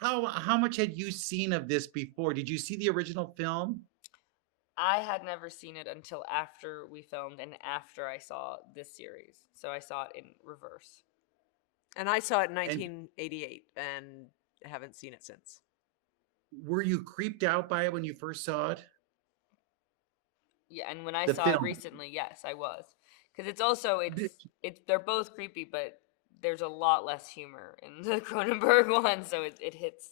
how much had you seen of this before? Did you see the original film? I had never seen it until after we filmed and after I saw this series. So I saw it in reverse. And I saw it in And 1988 and haven't seen it since. were you creeped out by it when you first saw it? Yeah, and when I The saw it film. recently, yes, I was. Because it's they're both creepy, but there's a lot less humor in the Cronenberg one, so it hits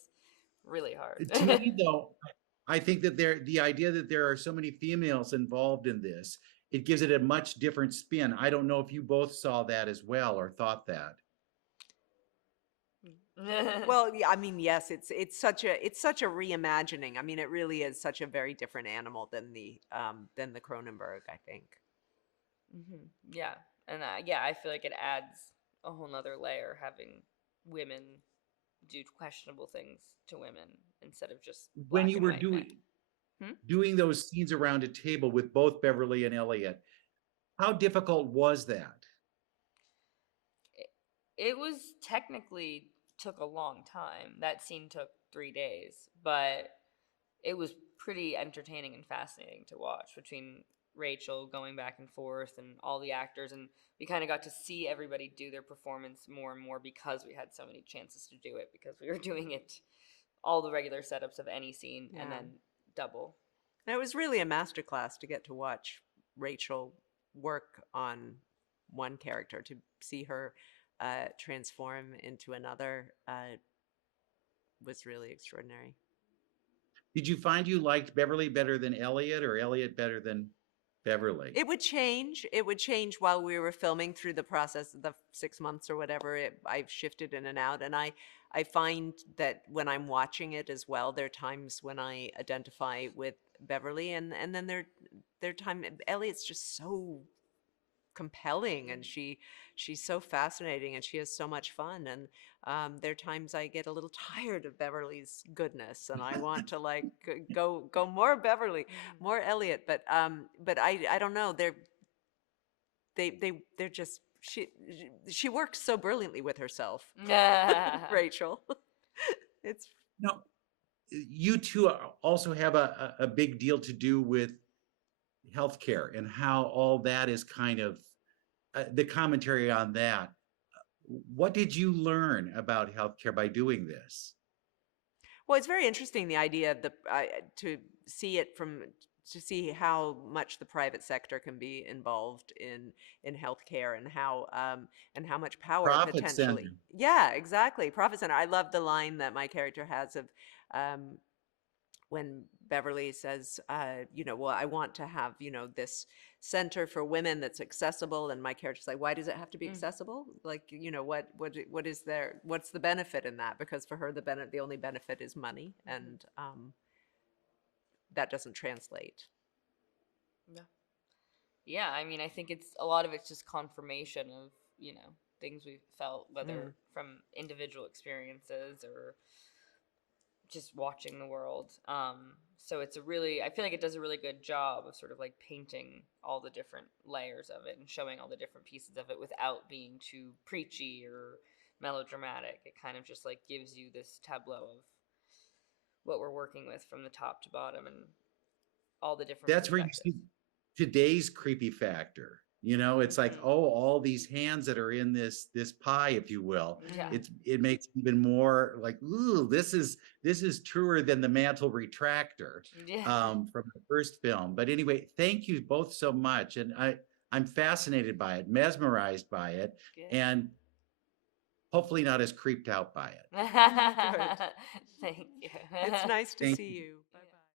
really To hard. me, though, I think that the idea that there are so many females involved in this, it gives it a much different spin. I don't know if you both saw that as well or thought that. Well, yeah, I mean, yes, it's such a reimagining. I mean, it really is such a very different animal than the Cronenberg, I think. Yeah, and yeah, I feel like it adds a whole nother layer having women do questionable things to women instead of just When black you and were white men. Hmm? doing those scenes around a table with both Beverly and Elliot, how difficult was that? It was technically took a long time. That scene took 3 days, but it was pretty entertaining and fascinating to watch between Rachel going back and forth and all the actors, and we kind of got to see everybody do their performance more and more because we had so many chances to do it because we were doing it all the regular setups of any scene and Yeah. then double. And it was really a masterclass to get to watch Rachel work on one character, to see her transform into another was really extraordinary. Did you find you liked Beverly better than Elliot or Elliot better than Beverly? It would change. It would change while we were filming through the process of the 6 months or whatever. I've shifted in and out, and I find that when I'm watching it as well, there are times when I identify with Beverly, and then there are time Elliot's just so compelling, and she's so fascinating, and she has so much fun, and there are times I get a little tired of Beverly's goodness, and I want to like go more Beverly, more Elliot, but I don't know, they're just she works so brilliantly with herself. Rachel. It's No, you two also have a big deal to do with healthcare and how all that is kind of the commentary on that. What did you learn about healthcare by doing this? Well, it's very interesting, the idea of the to see it from to see how much the private sector can be involved in healthcare, and how much power Profit potentially. center. Yeah, exactly. Profit center. I love the line that my character has of um, when Beverly says, well, I want to have, this center for women that's accessible, and my character's like, why does it have to be Mm. accessible? Like, what is there? What's the benefit in that? Because for her, the only benefit is money, and that doesn't translate. Yeah. Yeah, I mean, I think it's a lot of it's just confirmation of, things we've felt, whether Mm. from individual experiences or just watching the world. So I feel like it does a really good job of sort of like painting all the different layers of it and showing all the different pieces of it without being too preachy or melodramatic. It kind of just like gives you this tableau of what we're working with from the top to bottom and all the different That's where you perspectives. see today's creepy factor. It's like, Hmm. oh, all these hands that are in this pie, if you will. Yeah. It makes it even more like, ooh, this is truer than the mantle retractor Yeah. from the first film. But anyway, thank you both so much, and I'm fascinated by it, mesmerized by it, Good. and hopefully not as creeped out by it. Good. Thank you. It's nice to Thank see you. you.